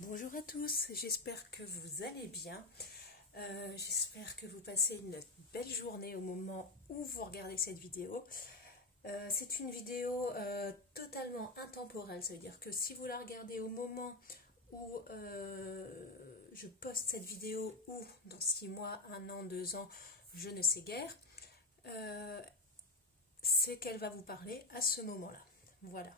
Bonjour à tous, j'espère que vous allez bien. J'espère que vous passez une belle journée au moment où vous regardez cette vidéo. C'est une vidéo totalement intemporelle, ça veut dire que si vous la regardez au moment où je poste cette vidéo ou dans 6 mois, 1 an, 2 ans, je ne sais guère, c'est qu'elle va vous parler à ce moment-là. Voilà.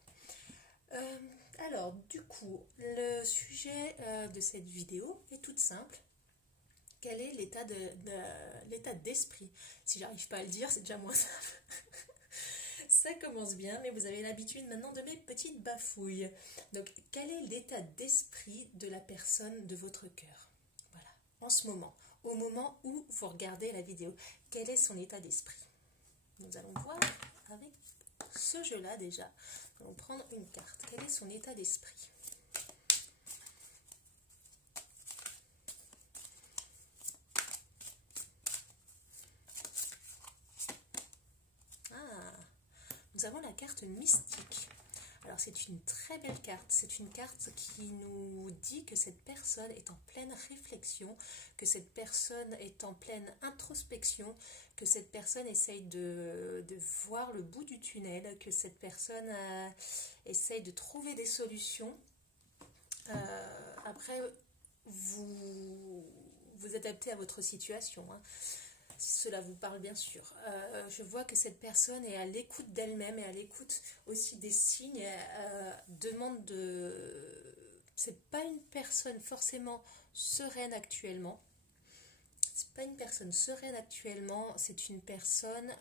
Alors, du coup, le sujet de cette vidéo est tout simple. Quel est l'état d'esprit? Si j'arrive pas à le dire, c'est déjà moins simple. Ça commence bien, mais vous avez l'habitude maintenant de mes petites bafouilles. Donc, quel est l'état d'esprit de la personne de votre cœur? Voilà, en ce moment, au moment où vous regardez la vidéo, quel est son état d'esprit? Nous allons voir avec ce jeu-là déjà. Nous allons prendre une carte. Quel est son état d'esprit? Nous avons la carte mystique. Alors c'est une très belle carte, c'est une carte qui nous dit que cette personne est en pleine réflexion, que cette personne est en pleine introspection, que cette personne essaye de voir le bout du tunnel, que cette personne essaye de trouver des solutions. Après, vous adaptez à votre situation, hein. Si cela vous parle bien sûr. Je vois que cette personne est à l'écoute d'elle-même et à l'écoute aussi des signes, demande de... C'est pas une personne forcément sereine actuellement. C'est pas une personne sereine actuellement, c'est une personne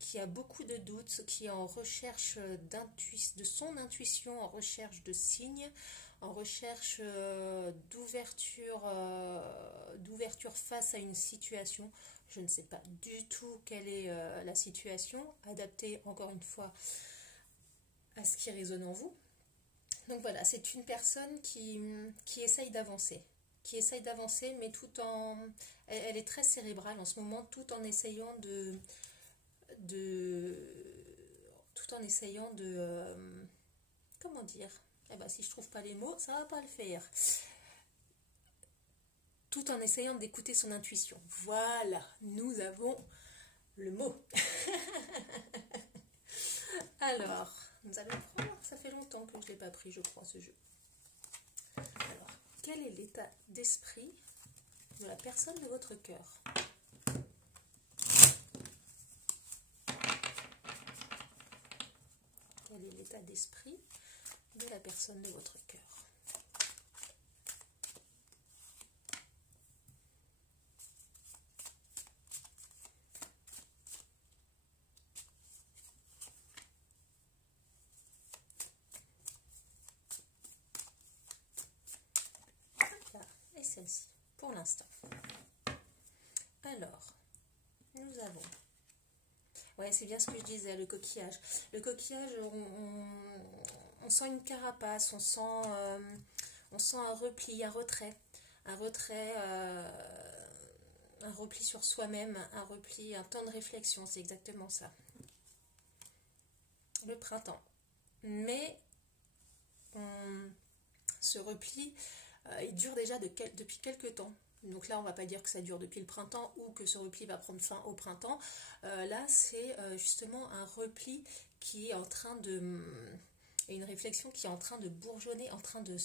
qui a beaucoup de doutes, qui est en recherche de son intuition, en recherche de signes, en recherche d'ouverture face à une situation. Je ne sais pas du tout quelle est la situation, adaptée encore une fois à ce qui résonne en vous. Donc voilà, c'est une personne qui essaye d'avancer. Mais tout en... Elle est très cérébrale en ce moment, tout en essayant de comment dire, eh ben, si je trouve pas les mots, ça va pas le faire. Tout en essayant d'écouter son intuition. Voilà, nous avons le mot. Alors, nous allons prendre, ça fait longtemps que je ne l'ai pas pris, je crois, ce jeu. Alors, quel est l'état d'esprit de la personne de votre cœur? Quel est l'état d'esprit de la personne de votre cœur? Voilà, et celle-ci, pour l'instant. Alors, nous avons... Ouais, c'est bien ce que je disais, le coquillage. Le coquillage, on sent une carapace, on sent un repli, un retrait, un repli sur soi-même, un repli, un temps de réflexion, c'est exactement ça. Le printemps. Mais ce repli, il dure déjà depuis quelques temps. Donc là, on ne va pas dire que ça dure depuis le printemps ou que ce repli va prendre fin au printemps. Là, c'est justement un repli qui est en train de... et une réflexion qui est en train de bourgeonner, en train de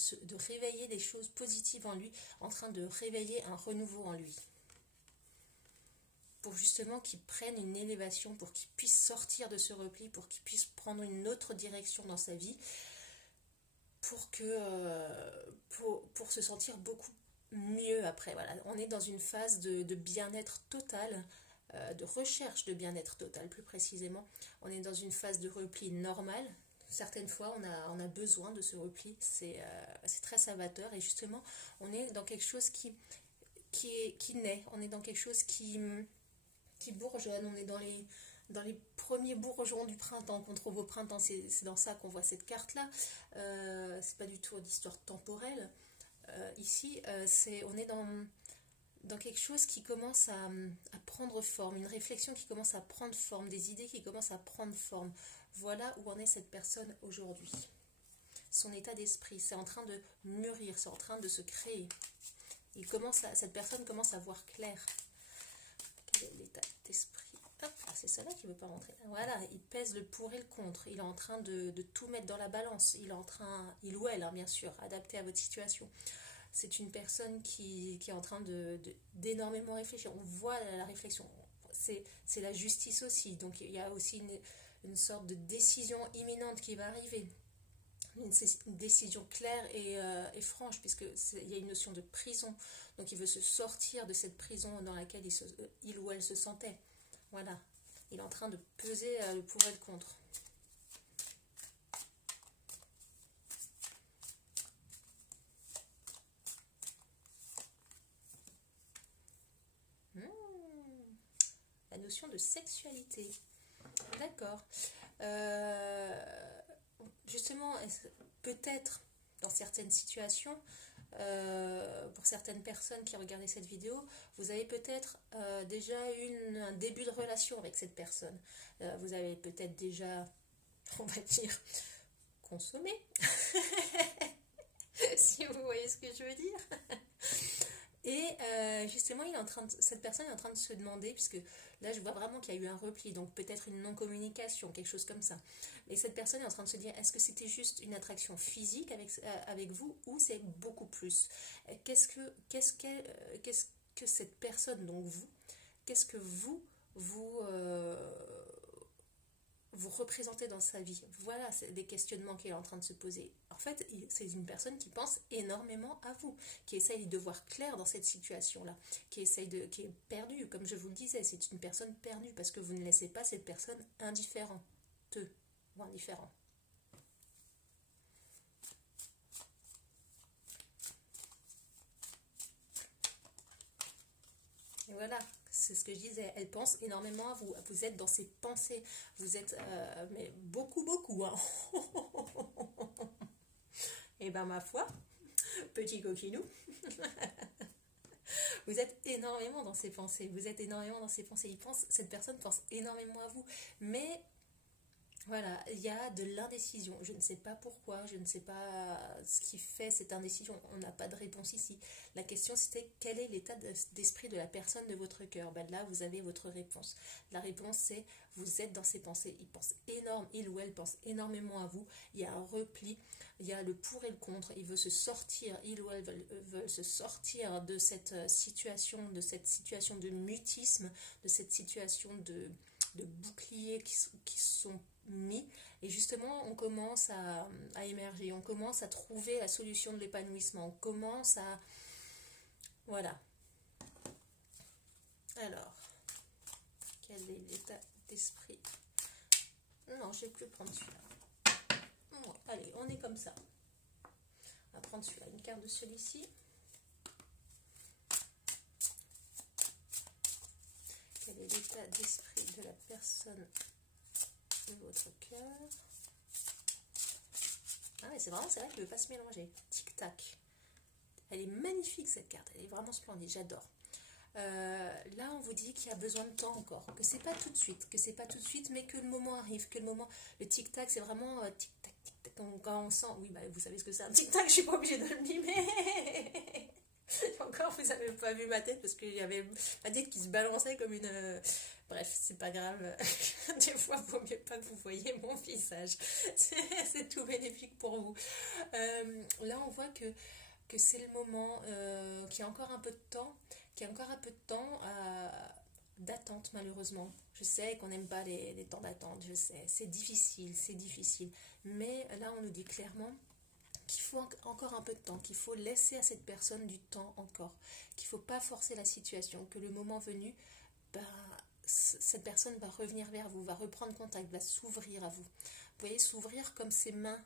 réveiller des choses positives en lui, en train de réveiller un renouveau en lui. Pour justement qu'il prenne une élévation, pour qu'il puisse sortir de ce repli, pour qu'il puisse prendre une autre direction dans sa vie, pour se sentir beaucoup mieux après. Voilà, on est dans une phase de bien-être total, de recherche de bien-être total plus précisément. On est dans une phase de repli normal. Certaines fois on a besoin de ce repli, c'est très salvateur, et justement on est dans quelque chose qui naît, on est dans quelque chose qui bourgeonne, on est dans les premiers bourgeons du printemps qu'on trouve au printemps. C'est dans ça qu'on voit cette carte là. C'est pas du tout d'histoire temporelle. Ici, on est dans quelque chose qui commence à prendre forme, une réflexion qui commence à prendre forme, des idées qui commencent à prendre forme. Voilà où en est cette personne aujourd'hui. son état d'esprit. C'est en train de mûrir, c'est en train de se créer. Cette personne commence à voir clair. Quel est l'état d'esprit? Hop, c'est celle-là qui ne veut pas rentrer. Voilà, il pèse le pour et le contre. Il est en train de tout mettre dans la balance. Il ou elle, hein, bien sûr, adapté à votre situation. C'est une personne qui est en train d'énormément réfléchir. On voit la réflexion. C'est la justice aussi. Donc il y a aussi une sorte de décision imminente qui va arriver. Une décision claire et franche, puisqu'il y a une notion de prison. Donc il veut se sortir de cette prison dans laquelle il ou elle se sentait. Voilà. Il est en train de peser le pour et le contre. La notion de sexualité. D'accord. Justement, peut-être dans certaines situations, pour certaines personnes qui regardaient cette vidéo, vous avez peut-être déjà eu un début de relation avec cette personne. Vous avez peut-être déjà, on va dire, consommé. Si vous voyez ce que je veux dire. Et justement, cette personne est en train de se demander, puisque là je vois vraiment qu'il y a eu un repli, donc peut-être une non-communication, quelque chose comme ça. Et cette personne est en train de se dire, est-ce que c'était juste une attraction physique avec vous, ou c'est beaucoup plus? Qu'est-ce que cette personne, donc vous, qu'est-ce que vous représentez dans sa vie? Voilà, c'est des questionnements qu'il est en train de se poser. En fait, c'est une personne qui pense énormément à vous, qui essaye de voir clair dans cette situation-là, qui est perdue, comme je vous le disais, c'est une personne perdue, parce que vous ne laissez pas cette personne indifférente ou indifférent. Et voilà, c'est ce que je disais, elle pense énormément à vous. Vous êtes dans ses pensées. Vous êtes, mais beaucoup, hein. Et ben ma foi, petit coquinou, vous êtes énormément dans ses pensées. Vous êtes énormément dans ses pensées. Cette personne pense énormément à vous. Mais voilà, il y a de l'indécision. Je ne sais pas pourquoi, je ne sais pas ce qui fait cette indécision. On n'a pas de réponse ici. La question c'était quel est l'état d'esprit de la personne de votre cœur. Ben là, vous avez votre réponse. La réponse c'est vous êtes dans ses pensées. Il ou elle pense énormément à vous. Il y a un repli, il y a le pour et le contre. Il veut se sortir, il ou elle veut se sortir de cette situation de mutisme, de cette situation de boucliers qui sont mis, et justement on commence à émerger, on commence à trouver la solution de l'épanouissement, on commence à... Voilà. Alors, quel est l'état d'esprit? Non, je ne vais plus prendre celui-là. Bon, allez, on est comme ça. On va prendre celui-là, une carte de celui-ci. Quel est l'état d'esprit de la personne de votre cœur? Ah mais c'est vraiment celle-là qui ne veut pas se mélanger. Tic-tac. Elle est magnifique cette carte, elle est vraiment splendide, j'adore. Là on vous dit qu'il y a besoin de temps encore, que c'est pas tout de suite, mais que le moment arrive, le tic-tac c'est vraiment tic-tac, tic-tac, quand on sent, oui bah vous savez ce que c'est un tic-tac, je suis pas obligée de le mimer. Encore vous avez pas vu ma tête parce qu'il y avait ma tête qui se balançait comme une... Bref, c'est pas grave. Des fois, il vaut mieux pas que vous voyez mon visage. C'est tout bénéfique pour vous. Là, on voit que c'est le moment, qu'il y a encore un peu de temps, d'attente, malheureusement. Je sais qu'on n'aime pas les temps d'attente, je sais. C'est difficile. Mais là, on nous dit clairement qu'il faut encore un peu de temps, qu'il faut laisser à cette personne du temps encore, qu'il ne faut pas forcer la situation, que le moment venu, cette personne va revenir vers vous, va reprendre contact, va s'ouvrir à vous. Vous voyez, s'ouvrir comme ces mains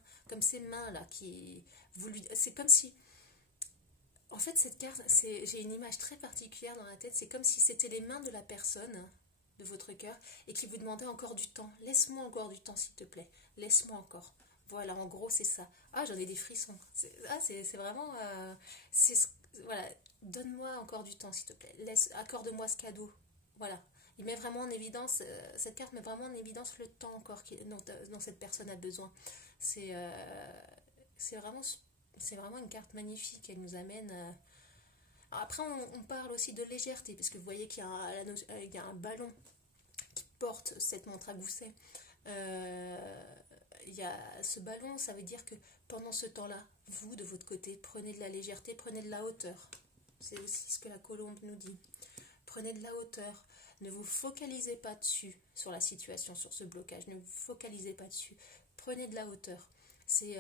là, c'est comme si... En fait, cette carte, j'ai une image très particulière dans la tête, c'est comme si c'était les mains de la personne, de votre cœur, et qui vous demandait encore du temps. Laisse-moi encore du temps, s'il te plaît. Laisse-moi encore. Voilà, en gros, c'est ça. Ah, j'en ai des frissons. C'est vraiment... voilà, donne-moi encore du temps, s'il te plaît. Accorde-moi ce cadeau. Voilà. Il met vraiment en évidence, cette carte met vraiment en évidence le temps encore dont cette personne a besoin. C'est C'est vraiment une carte magnifique. Elle nous amène... Alors après, on parle aussi de légèreté, parce que vous voyez qu'il y a il y a un ballon qui porte cette montre à gousset. Il y a ce ballon, ça veut dire que pendant ce temps-là, vous, de votre côté, prenez de la légèreté, prenez de la hauteur. C'est aussi ce que la colombe nous dit. Prenez de la hauteur. Ne vous focalisez pas dessus, sur la situation, sur ce blocage. Ne vous focalisez pas dessus. Prenez de la hauteur. C'est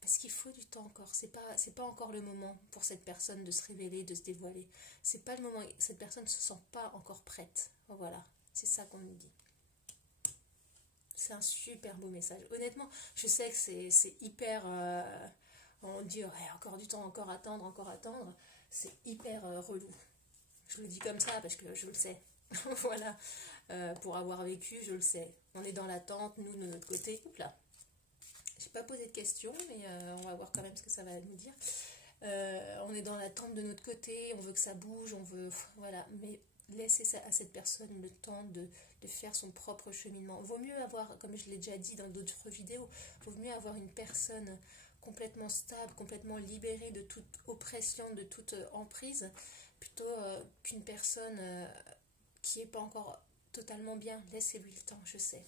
parce qu'il faut du temps encore. C'est pas encore le moment pour cette personne de se révéler, de se dévoiler. C'est pas le moment. Cette personne ne se sent pas encore prête. Voilà, c'est ça qu'on nous dit. C'est un super beau message. Honnêtement, je sais que c'est hyper... on dit, ouais, encore du temps, encore attendre, encore attendre. C'est hyper relou. Je le dis comme ça parce que je le sais. Voilà. Pour avoir vécu, je le sais. On est dans l'attente, nous, de notre côté. Oups là. J'ai pas posé de questions, mais on va voir quand même ce que ça va nous dire. On est dans l'attente de notre côté, on veut que ça bouge, on veut... Voilà. Mais laissez ça à cette personne le temps de faire son propre cheminement. Vaut mieux avoir, comme je l'ai déjà dit dans d'autres vidéos, vaut mieux avoir une personne complètement stable, complètement libérée de toute oppression, de toute emprise, plutôt qu'une personne qui n'est pas encore totalement bien. Laissez-lui le temps, je sais.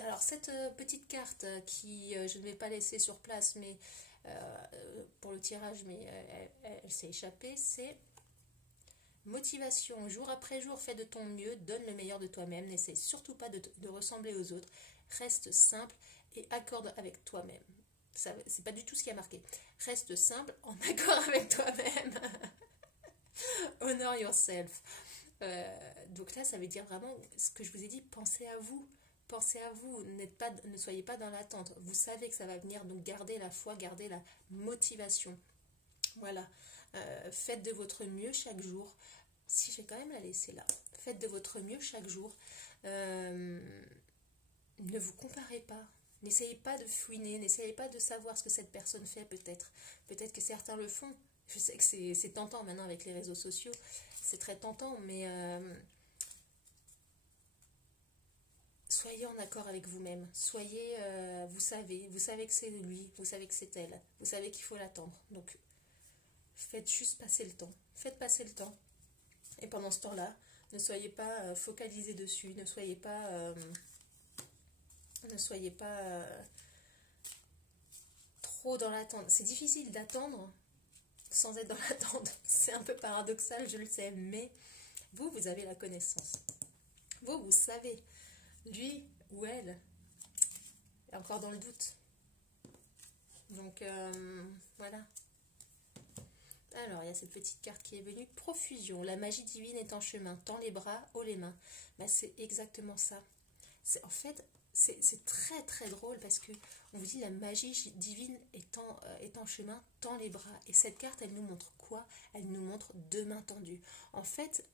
Alors cette petite carte qui, je ne vais pas laisser sur place mais pour le tirage, mais elle s'est échappée, c'est motivation. Jour après jour, fais de ton mieux, donne le meilleur de toi-même, n'essaie surtout pas de ressembler aux autres, reste simple et accorde avec toi-même. C'est pas du tout ce qui a marqué. Reste simple, en accord avec toi-même. Honor yourself. Donc là, ça veut dire vraiment ce que je vous ai dit, pensez à vous. Pensez à vous, ne soyez pas dans l'attente. Vous savez que ça va venir, donc gardez la foi, gardez la motivation. Voilà. Faites de votre mieux chaque jour. Si je vais quand même la laisser là. Faites de votre mieux chaque jour. Ne vous comparez pas. N'essayez pas de fouiner. N'essayez pas de savoir ce que cette personne fait peut-être. Peut-être que certains le font. Je sais que c'est tentant maintenant avec les réseaux sociaux. C'est très tentant, mais soyez en accord avec vous-même. Soyez, vous savez que c'est lui, vous savez que c'est elle. Vous savez qu'il faut l'attendre. Donc, faites juste passer le temps. Faites passer le temps. Et pendant ce temps-là, ne soyez pas focalisés dessus. Ne soyez pas... trop dans l'attente. C'est difficile d'attendre sans être dans l'attente. C'est un peu paradoxal, je le sais. Mais vous avez la connaissance. Vous savez. Lui ou elle est encore dans le doute. Donc, voilà. Alors, il y a cette petite carte qui est venue. Profusion. La magie divine est en chemin. Tends les bras, haut les mains. Ben, c'est exactement ça. En fait, c'est très très drôle parce que on vous dit la magie divine est en chemin. Tends les bras. Et cette carte, elle nous montre quoi? Elle nous montre deux mains tendues. En fait,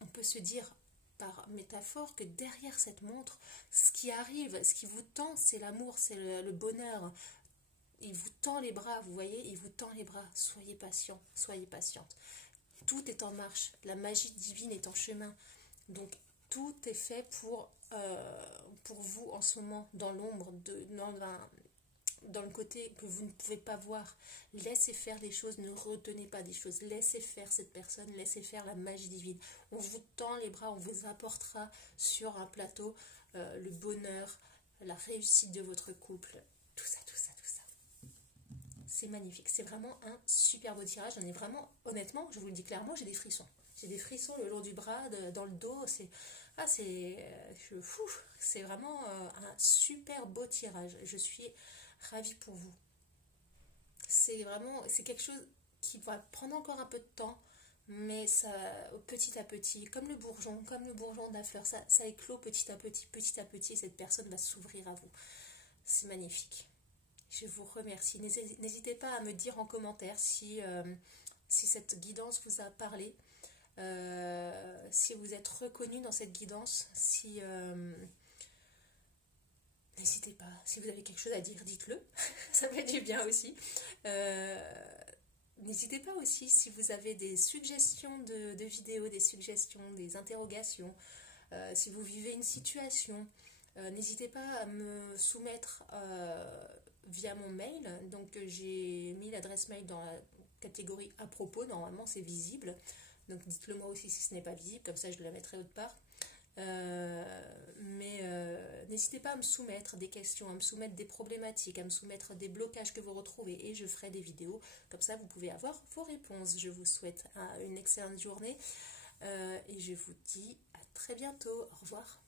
on peut se dire par métaphore que derrière cette montre, ce qui arrive, ce qui vous tend, c'est l'amour, c'est le bonheur. Il vous tend les bras, vous voyez, il vous tend les bras. Soyez patient, soyez patiente. Tout est en marche, la magie divine est en chemin. Donc tout est fait pour vous en ce moment, dans l'ombre, dans le côté que vous ne pouvez pas voir. Laissez faire les choses, ne retenez pas des choses. Laissez faire cette personne, laissez faire la magie divine. On vous tend les bras, on vous apportera sur un plateau le bonheur, la réussite de votre couple. Tout ça. C'est magnifique. C'est vraiment un super beau tirage. J'en ai vraiment, honnêtement, je vous le dis clairement, j'ai des frissons. J'ai des frissons le long du bras, dans le dos. C'est vraiment un super beau tirage. Je suis ravie pour vous. C'est quelque chose qui va prendre encore un peu de temps, mais ça, petit à petit, comme le bourgeon de la fleur, ça éclot petit à petit, cette personne va s'ouvrir à vous. C'est magnifique. Je vous remercie. N'hésitez pas à me dire en commentaire si cette guidance vous a parlé, si vous êtes reconnu dans cette guidance, n'hésitez pas. Si vous avez quelque chose à dire, dites-le. Ça fait du bien aussi. N'hésitez pas aussi si vous avez des suggestions de vidéos, des suggestions, des interrogations. Si vous vivez une situation, n'hésitez pas à me soumettre via mon mail. Donc j'ai mis l'adresse mail dans la catégorie à propos, normalement c'est visible. Donc dites-le moi aussi si ce n'est pas visible, comme ça je le mettrai autre part. Mais n'hésitez pas à me soumettre des questions, à me soumettre des problématiques, à me soumettre des blocages que vous retrouvez et je ferai des vidéos. Comme ça vous pouvez avoir vos réponses. Je vous souhaite une excellente journée et je vous dis à très bientôt. Au revoir.